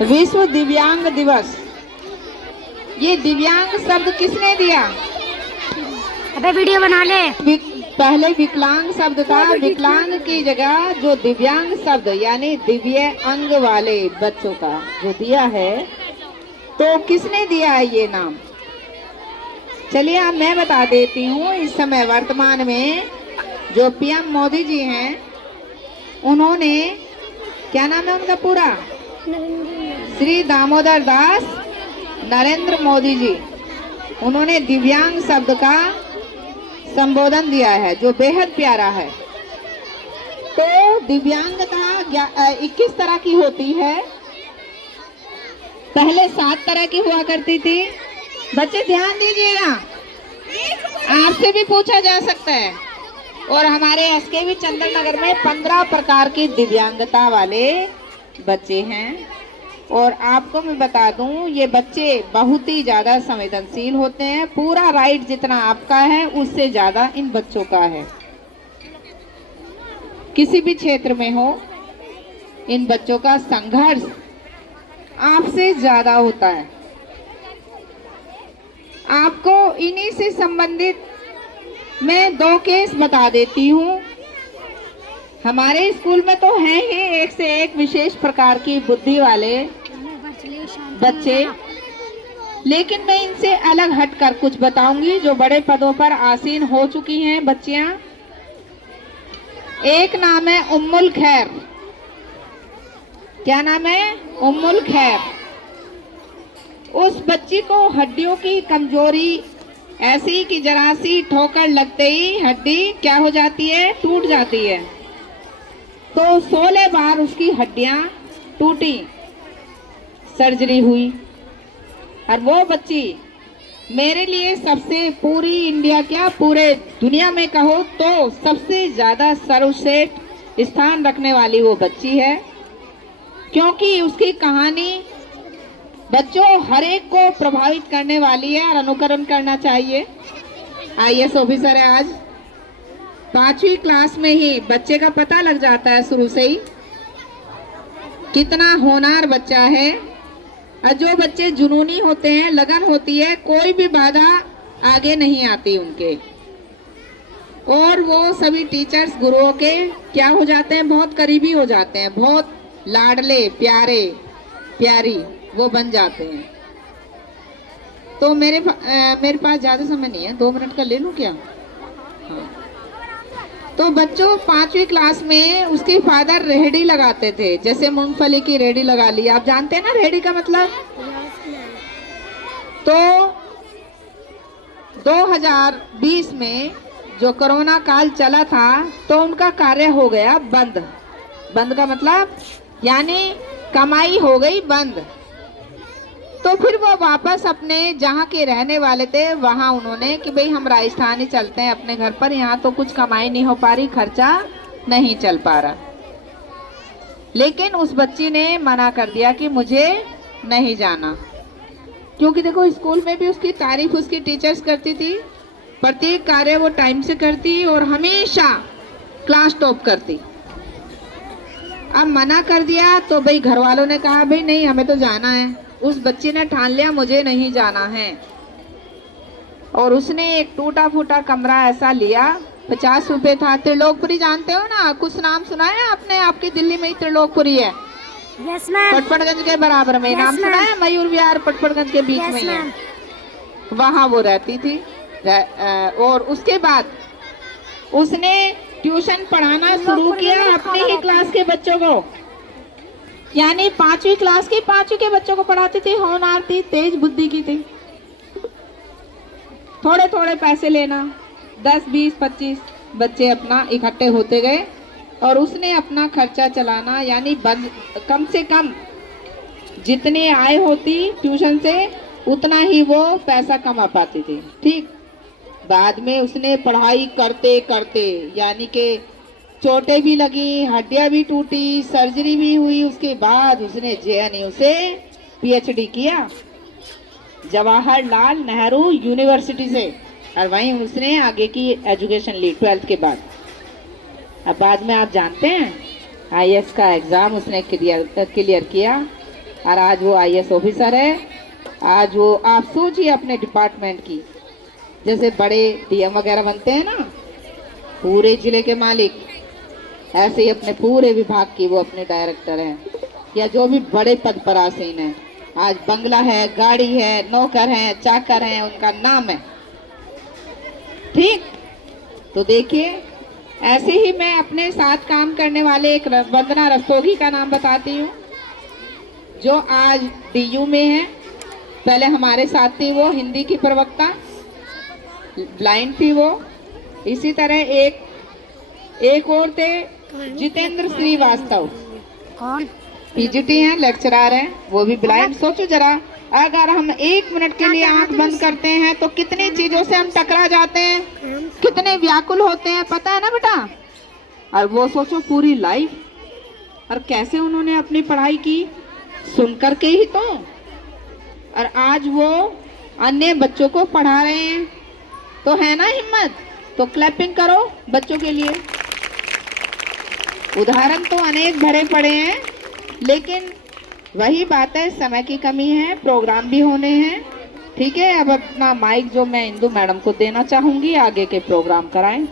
विश्व दिव्यांग दिवस। ये दिव्यांग शब्द किसने दिया? अबे वीडियो बना ले। पहले विकलांग शब्द था, विकलांग की जगह जो दिव्यांग शब्द यानी दिव्य अंग वाले बच्चों का जो दिया है, तो किसने दिया है ये नाम? चलिए अब मैं बता देती हूँ। इस समय वर्तमान में जो पीएम मोदी जी हैं, उन्होंने, क्या नाम है उनका पूरा? श्री दामोदर दास नरेंद्र मोदी जी, उन्होंने दिव्यांग शब्द का संबोधन दिया है जो बेहद प्यारा है। तो दिव्यांगता 21 तरह की होती है। पहले 7 तरह की हुआ करती थी। बच्चे ध्यान दीजिएगा, आपसे भी पूछा जा सकता है। और हमारे एसकेवी चंदन नगर में 15 प्रकार की दिव्यांगता वाले बच्चे हैं। और आपको मैं बता दूं, ये बच्चे बहुत ही ज्यादा संवेदनशील होते हैं। पूरा राइट जितना आपका है उससे ज्यादा इन बच्चों का है। किसी भी क्षेत्र में हो, इन बच्चों का संघर्ष आपसे ज्यादा होता है। आपको इन्हीं से संबंधित मैं 2 केस बता देती हूँ। हमारे स्कूल में तो हैं ही एक से एक विशेष प्रकार की बुद्धि वाले बच्चे, लेकिन मैं इनसे अलग हटकर कुछ बताऊंगी जो बड़े पदों पर आसीन हो चुकी हैं बच्चियां। एक नाम है उम्मुल खैर। क्या नाम है? उम्मुल खैर। उस बच्ची को हड्डियों की कमजोरी ऐसी कि जरा सी ठोकर लगते ही हड्डी क्या हो जाती है? टूट जाती है। तो 16 बार उसकी हड्डियां टूटी, सर्जरी हुई। और वो बच्ची मेरे लिए सबसे, पूरी इंडिया क्या पूरे दुनिया में कहो तो सबसे ज्यादा सर्वश्रेष्ठ स्थान रखने वाली वो बच्ची है। क्योंकि उसकी कहानी बच्चों हर एक को प्रभावित करने वाली है और अनुकरण करना चाहिए। आईएएस ऑफिसर है आज। 5वीं क्लास में ही बच्चे का पता लग जाता है शुरू से ही कितना होनहार बच्चा है। और जो बच्चे जुनूनी होते हैं, लगन होती है, कोई भी बाधा आगे नहीं आती उनके। और वो सभी टीचर्स गुरुओं के क्या हो जाते हैं? बहुत करीबी हो जाते हैं, बहुत लाडले प्यारे प्यारी वो बन जाते हैं। तो मेरे पास ज्यादा समय नहीं है, 2 मिनट का ले लूं क्या? हाँ। तो बच्चों 5वीं क्लास में उसके फादर रेहड़ी लगाते थे, जैसे मूंगफली की रेहड़ी लगा ली। आप जानते हैं ना रेहड़ी का मतलब? तो 2020 में जो कोरोना काल चला था, तो उनका कार्य हो गया बंद। बंद का मतलब यानी कमाई हो गई बंद। तो फिर वो वापस अपने जहाँ के रहने वाले थे वहाँ उन्होंने कि भाई हम राजस्थान ही चलते हैं अपने घर पर, यहाँ तो कुछ कमाई नहीं हो पा रही, खर्चा नहीं चल पा रहा। लेकिन उस बच्ची ने मना कर दिया कि मुझे नहीं जाना। क्योंकि देखो स्कूल में भी उसकी तारीफ उसकी टीचर्स करती थी, प्रत्येक कार्य वो टाइम से करती और हमेशा क्लास टॉप करती। अब मना कर दिया तो भाई घर वालों ने कहा भाई नहीं हमें तो जाना है। उस बच्ची ने ठान लिया मुझे नहीं जाना है। और उसने एक टूटा फूटा कमरा ऐसा लिया, 50 रुपए था। त्रिलोकपुरी जानते हो ना? कुछ नाम सुना है आपने? आपकी दिल्ली में ही त्रिलोकपुरी है। Yes ma'am. पटपड़गंज के बराबर में। नाम सुना है? मयूर विहार पटपड़गंज के बीच में है। वहां वो रहती थी। और उसके बाद उसने ट्यूशन पढ़ाना शुरू किया अपने ही क्लास के बच्चों को। यानी 5वीं क्लास की 5वीं के बच्चों को पढ़ाती थी। होनहार थी, तेज बुद्धि की थी। थोड़े थोड़े पैसे लेना, 10, 20, 25 बच्चे अपना इकट्ठे होते गए और उसने अपना खर्चा चलाना, यानी कम से कम जितनी आय होती ट्यूशन से उतना ही वो पैसा कमा पाती थी। ठीक। बाद में उसने पढ़ाई करते करते यानी कि चोटें भी लगी, हड्डियां भी टूटी, सर्जरी भी हुई। उसके बाद उसने जेएनयू से पीएचडी किया, जवाहरलाल नेहरू यूनिवर्सिटी से। और वहीं उसने आगे की एजुकेशन ली 12th के बाद। अब बाद में आप जानते हैं आईएएस का एग्जाम उसने क्लियर किया और आज वो आईएएस ऑफिसर है। आज वो, आप सोचिए अपने डिपार्टमेंट की, जैसे बड़े डीएम वगैरह बनते हैं ना, पूरे जिले के मालिक, ऐसे ही अपने पूरे विभाग की वो अपने डायरेक्टर हैं, या जो भी बड़े पद पर आसीन हैं। आज बंगला है, गाड़ी है, नौकर हैं, चाकर हैं, उनका नाम है। ठीक, तो देखिए ऐसे ही मैं अपने साथ काम करने वाले एक वंदना रस्तोगी का नाम बताती हूँ, जो आज डीयू में है। पहले हमारे साथ थी वो, हिंदी की प्रवक्ता, ब्लाइंड थी वो। इसी तरह एक और थे जितेंद्र श्रीवास्तव, कौन? पीजीटी हैं, लेक्चरर हैं, वो भी ब्लाइंड। सोचो जरा, अगर हम 1 मिनट के लिए आंख बंद करते हैं तो कितनी चीजों से हम टकरा जाते हैं, कितने व्याकुल होते हैं, पता है ना बेटा। और वो सोचो पूरी लाइफ, और कैसे उन्होंने अपनी पढ़ाई की, सुन करके ही तो। और आज वो अन्य बच्चों को पढ़ा रहे हैं, तो है ना हिम्मत। तो क्लैपिंग करो बच्चों के लिए। उदाहरण तो अनेक भरे पड़े हैं, लेकिन वही बात है, समय की कमी है, प्रोग्राम भी होने हैं। ठीक है, अब अपना माइक जो मैं इंदु मैडम को देना चाहूंगी, आगे के प्रोग्राम कराएं।